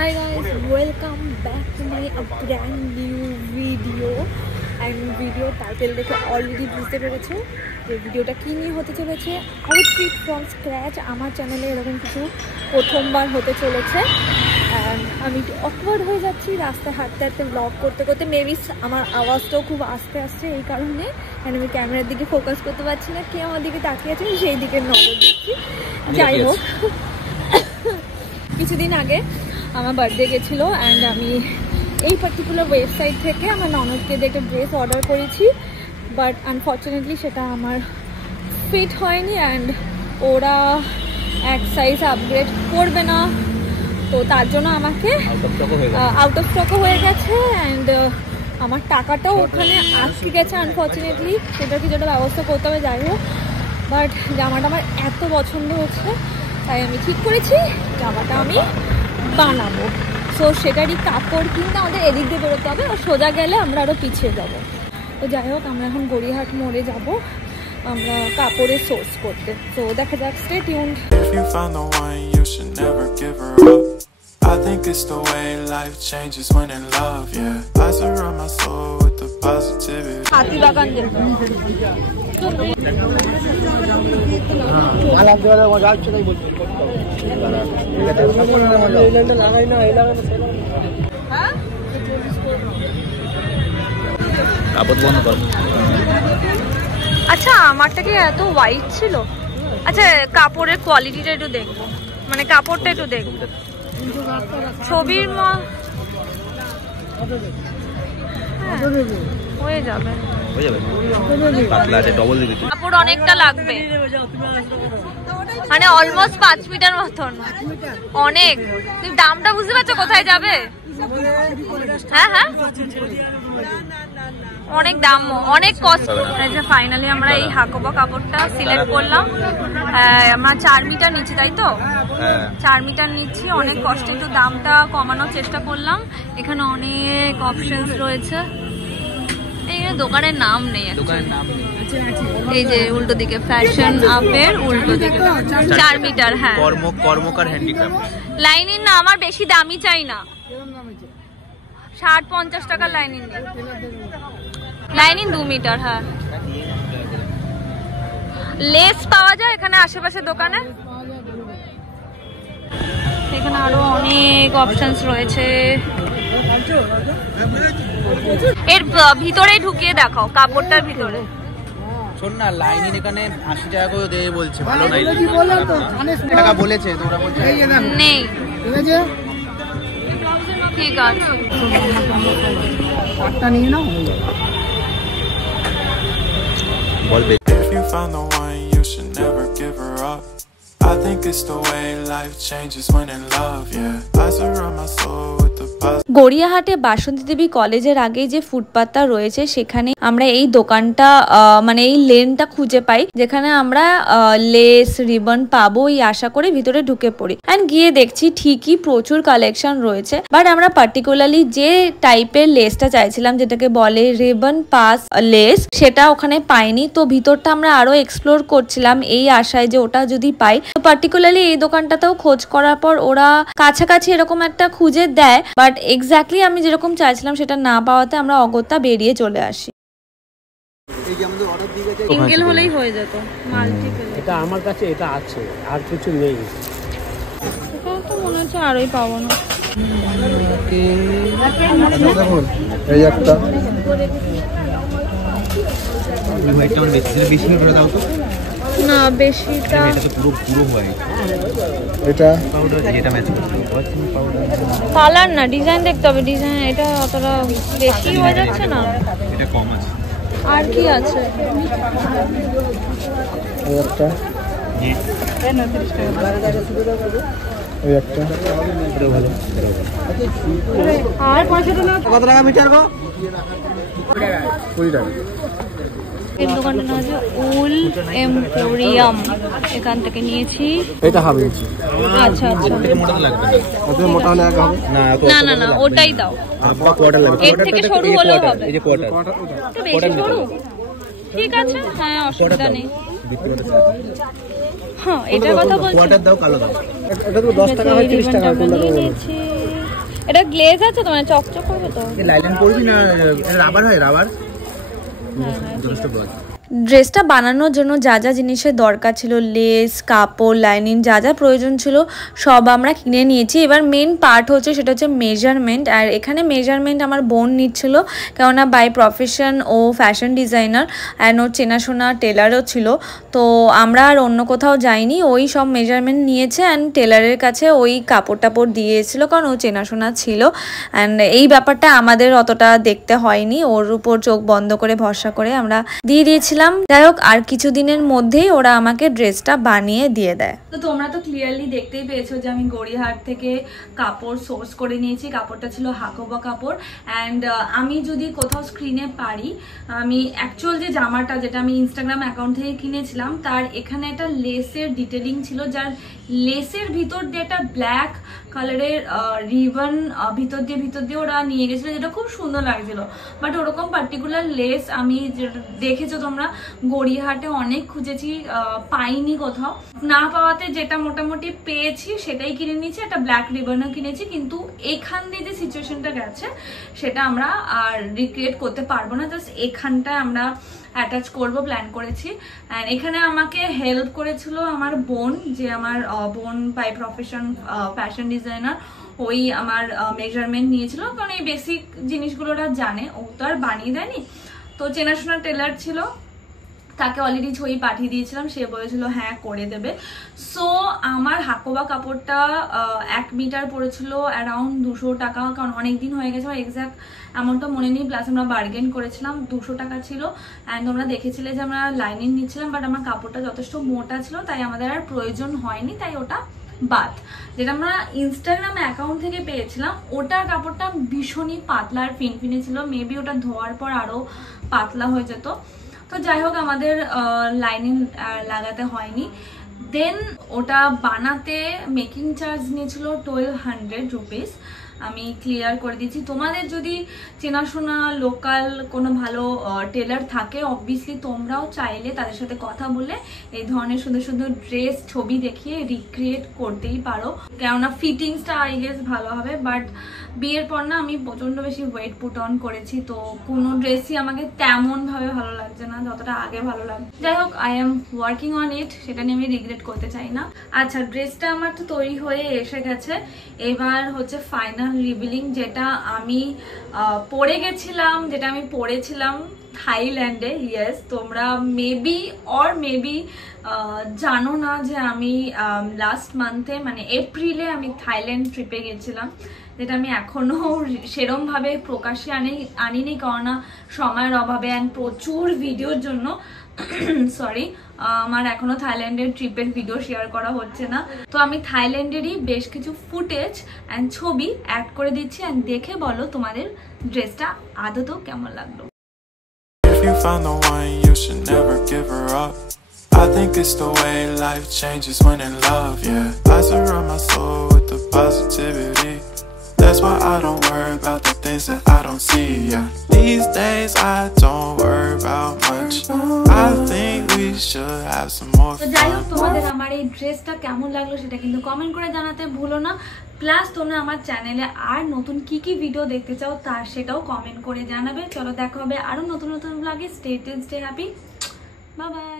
Hi guys, welcome back to my brand new video and video title দেখে already বুঝতে পেরেছো যে ভিডিওটা কী নিয়ে হতে চলেছে। আউটফিট ফ্রম স্ক্র্যাচ আমার চ্যানেলে এরকম কিছু প্রথমবার হতে চলেছে। অ্যান্ড আমি একটু অকওয়ার্ড হয়ে যাচ্ছি রাস্তায় হাঁটতে হাঁটতে ব্লগ করতে করতে। মেবি আমার আওয়াজটাও খুব আস্তে আসছে এই কারণে, কারণ আমি ক্যামেরার দিকে ফোকাস করতে পারছি না, কে আমার দিকে তাকিয়ে আছে সেই দিকে নজর দিচ্ছি। যাই হোক, কিছুদিন আগে আমার বার্থডে গেছিলো অ্যান্ড আমি এই পার্টিকুলার ওয়েবসাইট থেকে আমার ননদকে দিয়ে একটা ড্রেস অর্ডার করেছি, বাট আনফর্চুনেটলি সেটা আমার ফিট হয়নি অ্যান্ড ওরা এক সাইজ আপগ্রেড করবে না, তো তার জন্য আমাকে আউট অফ স্টকও হয়ে গেছে অ্যান্ড আমার টাকাটাও ওখানে আটকে গেছে আনফর্চুনেটলি। সেটা কিছুটা ব্যবস্থা করতে হবে। যাই হোক, বাট জামাটা আমার এত পছন্দ হচ্ছে তাই আমি ঠিক করেছি জামাটা আমি বানাবো। সো সেটারই কাপড় কিনতে আমাদের এদিক দিয়ে বেরোতে হবে, আর সোজা গেলে আমরা আরও পিছিয়ে যাব। তো যাই হোক, আমরা এখন গড়িয়াহাট মোড়ে যাব আমরা কাপড়ের সোর্স করতে। তো দেখা যাক, stay tuned. I think it's the way life changes when in love, yeah. I surround my soul with the positivity. হাতি বাগান যেতে আলাপ দেওয়ার মজা হচ্ছে তাই বলছি। লাগাই না এই লাগানো হ্যাঁ কাপড় বন্ধ কর। আচ্ছা, আমারটা কি এত হোয়াইট ছিল? আচ্ছা, কাপড়ের কোয়ালিটিটা একটু দেখবো, মানে কাপড়টা একটু দেখবো ছবির হয়ে যাবে কাপড় অনেকটা লাগবে, মানে অলমোস্ট 5 মিটার মতন অনেক। তুমি দামটা বুঝতে পারছো কোথায় যাবে? হ্যাঁ হ্যাঁ, অনেক দাম, অনেক কস্ট। ফাইনালি আমরা এই হাকোবা কাপড়টা সিলেক্ট করলাম। আমরা 4 মিটার নিচ্ছি, তাই তো? 4 মিটার নিচ্ছি, অনেক কষ্টে একটু দামটা কমানোর চেষ্টা করলাম। এখানে অনেক অপশনস রয়েছে। এই দোকানের নাম নেই, এই যে উল্টো দিকে ফ্যাশন আপের উল্টো দিকে 4 মিটার। হ্যাঁ, কর্মকার হ্যান্ডিক্রাফট। লাইনিং না, আমার বেশি দামি চাই না। 60-50 টাকার লাইনিং নেই, লাইনিং 2 মিটার। হ্যাঁ, লেস পাওয়া যায় এখানে আশেপাশে দোকানে। এখানে আরো অনেক অপশনস রয়েছে। এর ভিতরে ঢুকিয়ে দেখাও, কাপড়টার ভিতরে। শোন না, লাইনিং এখানে 80 টাকা করে দেবে বলছে, ভালো নাই টাকা বলেছে, তোরা বলছে নেই। ঠিক আছে, একটা নিয়ে নাও। বলবে if you found the one you should never give her up. I think it's the way life changes when in love, yeah. I surround my soul with the positive. গড়িয়াহাটে বাসন্তী দেবী কলেজের আগে যে ফুটপাথটা রয়েছে সেখানে আমরা এই দোকানটা মানে এই লেনটা খুঁজে পাই যেখানে আমরা লেস রিবন পাবো এই আশা করে ভিতরে ঢুকে পড়ি। অ্যান্ড গিয়ে দেখছি ঠিকই প্রচুর কালেকশন রয়েছে, বাট আমরা পার্টিকুলারলি যে টাইপের লেসটা চাইছিলাম, যেটাকে বলে রিবন পাস লেস, সেটা ওখানে পাইনি। তো ভিতরটা আমরা আরো এক্সপ্লোর করছিলাম এই আশায় যে ওটা যদি পাই। তো পার্টিকুলারলি এই দোকানটাতেও খোঁজ করার পর ওরা কাছাকাছি এরকম একটা খুঁজে দেয়, বাট এক্স্যাক্টলি আমি যেরকম চাইছিলাম সেটা না পাওয়াতে আমরা অগত্যা বেরিয়ে চলে আসি। সিঙ্গেল হলেই হয়ে যেত, মাল্টিপল। এটা আমার কাছে এটা আছে, আর কিছু নেই। এটা তো মনে হচ্ছে আরোই পাবো না। এই একটা না, বেশিটা পুরো হোয়াইট। এটা কালার না, ডিজাইন দেখতে হবে। ডিজাইন এটা অতটা বেশি হয়ে যাচ্ছে না, এটা কম আছে। আর কি আছে? এই একটা, এই একটা ভালো। আর 500 টাকা। কত টাকা মিটার গো? 20 টাকা। এই দোকানটা নাম হচ্ছে উল এম্পোরিয়াম, এখান থেকে নিয়েছি। এটা হবে। আচ্ছা আচ্ছা, মোটা লাগবে না, কত মোটা হলে আগে হবে না না না, ওটাই দাও। কোয়ার্টার লাগবে, এর থেকে সরু হলেও হবে। এই যে কোয়ার্টার, একটু বেশি সরু, ঠিক আছে। হ্যাঁ, অসুবিধা নেই। হ্যাঁ, এটার কথা বলছি। কোয়ার্টার দাও, কালো দাও। এটা তো 10 টাকা হয়, 30 টাকা কোনটা? এটা গ্লেজ আছে তো, মানে চকচক করবে তো? লাইলান পরবি না? রাবার হয়, রাবার যথেষ্ট বড়। ড্রেসটা বানানোর জন্য যা যা জিনিসের দরকার ছিল, লেস, কাপড়, লাইনিং, যা যা প্রয়োজন ছিল সব আমরা কিনে নিয়েছি। এবার মেন পার্ট হচ্ছে সেটা হচ্ছে মেজারমেন্ট। আর এখানে মেজারমেন্ট আমার বোন নিচ্ছিল, কেননা বাই প্রফেশন ও ফ্যাশন ডিজাইনার অ্যান্ড ওর চেনাশোনা টেলারও ছিল। তো আমরা আর অন্য কোথাও যাইনি, ওই সব মেজারমেন্ট নিয়েছে অ্যান্ড টেলারের কাছে ওই কাপড় টাপড় দিয়ে এসেছিলো, কারণ ও চেনাশোনা ছিল। অ্যান্ড এই ব্যাপারটা আমাদের অতটা দেখতে হয়নি, ওর উপর চোখ বন্ধ করে ভরসা করে আমরা দিয়ে দিয়েছিলাম। যাই হোক, আর কিছুদিনের মধ্যেই ওরা আমাকে ড্রেসটা বানিয়ে দিয়ে দেয়। তো তোমরা তো ক্লিয়ারলি দেখতেই পেয়েছো যে আমি গড়িয়াহাট থেকে কাপড় সোর্স করে নিয়েছি। কাপড়টা ছিল হাকোবা কাপড়। অ্যান্ড আমি যদি কোথাও স্ক্রিনে পারি, আমি অ্যাকচুয়াল যে জামাটা যেটা আমি ইনস্টাগ্রাম অ্যাকাউন্ট থেকে কিনেছিলাম, তার এখানে একটা লেসের ডিটেলিং ছিল, যার লেসের ভিতর দিয়ে একটা ব্ল্যাক কালারের রিবন ভিতর দিয়ে ওরা নিয়ে গেছিল, যেটা খুব সুন্দর লাগছিল। বাট ওরকম পার্টিকুলার লেস আমি দেখেছো তোমরা গড়িয়াহাটে অনেক খুঁজেছি, পাইনি কোথাও। না পাওয়াতে যেটা মোটামুটি পেয়েছি সেটাই কিনে নিয়েছি, একটা ব্ল্যাক রিবনও কিনেছি। কিন্তু এখান দিয়ে যে সিচুয়েশনটা গেছে সেটা আমরা আর রিক্রিয়েট করতে পারবো না, জাস্ট এখানটায় আমরা অ্যাটাচ করব প্ল্যান করেছি। অ্যান্ড এখানে আমাকে হেল্প করেছিল আমার বোন, যে আমার বোন বাই প্রফেশন ফ্যাশন ডিজাইনার। ওই আমার মেজারমেন্ট নিয়েছিল, কারণ এই বেসিক জিনিসগুলো ওরা জানে, ও তো আর বানিয়ে দেয়নি। তো চেনাশোনা টেলার ছিল, তাকে অলরেডি ছবি পাঠিয়ে দিয়েছিলাম, সে বলেছিল হ্যাঁ করে দেবে। সো আমার হাকোবা কাপড়টা 1 মিটার পড়েছিল অ্যারাউন্ড 200 টাকা, কারণ অনেক দিন হয়ে গেছে, এক্স্যাক্ট অ্যামাউন্টটা মনে নেই। প্লাস আমরা বার্গেন করেছিলাম, 200 টাকা ছিল। অ্যান্ড তোমরা দেখেছিলে যে আমরা লাইনিং নিচ্ছিলাম, বাট আমার কাপড়টা যথেষ্ট মোটা ছিল, তাই আমাদের আর প্রয়োজন হয়নি, তাই ওটা বাদ। যেটা আমরা ইনস্টাগ্রাম অ্যাকাউন্ট থেকে পেয়েছিলাম, ওটার কাপড়টা ভীষণই পাতলা আর ফিনফিনে ছিল, মেবি ওটা ধোয়ার পর আরও পাতলা হয়ে যেত। তো যাই হোক, আমাদের লাইনিং লাগাতে হয়নি। দেন ওটা বানাতে মেকিং চার্জ নিয়েছিল 1200 রুপিস। আমি ক্লিয়ার করে দিচ্ছি, তোমাদের যদি চেনাশোনা লোকাল কোনো ভালো টেলার থাকে, অবভিয়াসলি তোমরাও চাইলে তাদের সাথে কথা বলে এই ধরনের সুন্দর সুন্দর ড্রেস ছবি দেখিয়ে রিক্রিয়েট করতেই পারো, কেননা ফিটিংসটা আই গেস ভালো হবে। বাট বিয়ের পর না আমি প্রচন্ড বেশি ওয়েট পুট অন করেছি, তো কোনো ড্রেসই আমাকে তেমন ভাবে ভালো লাগছে না যতটা আগে ভালো লাগে। যাই হোক, I am working on it, সেটা নিয়ে আমি রিগ্রেট করতে চাই না। আচ্ছা, ড্রেসটা আমার তো তৈরি হয়ে এসে গেছে, এবার হচ্ছে ফাইনাল রিভিলিং, যেটা আমি পরে গেছিলাম, যেটা আমি পরেছিলাম থাইল্যান্ডে। ইয়েস, তোমরা মেবি জানো না যে আমি লাস্ট মান্থে মানে এপ্রিলে আমি থাইল্যান্ড ট্রিপে গেছিলাম, যেটা আমি এখনো সেরম ভাবে প্রকাশ্যে আনিনি, কারণ সময়ের অভাবে অ্যান্ড প্রচুর ভিডিওর জন্য সরি, আমার এখনো থাইল্যান্ডের ট্রিপের ভিডিও শেয়ার করা হচ্ছে না। তো আমি থাইল্যান্ডেরই বেশ কিছু ফুটেজ অ্যান্ড ছবি অ্যাড করে দিচ্ছি, অ্যান্ড দেখে বলো তোমাদের ড্রেসটা আদৌ কেমন লাগলো। If you find the one, you should never give her up. I think it's the way life changes when in love, yeah. I surround my soul with the positivity. That's why I don't worry about the things that I don't see, yeah. These days I don't worry about much. I think we should have some more fun. তো যাই হোক, তোমাদের আমার এই ড্রেসটা কেমন লাগলো সেটা কিন্তু কমেন্ট করে জানাতে ভুলো না। প্লাস তোমরা আমার চ্যানেলে আর নতুন কি কি ভিডিও দেখতে চাও তার সেটাও কমেন্ট করে জানাবে। চলো দেখা হবে আরো নতুন নতুন ব্লগে। Stay tuned, stay happy, bye bye.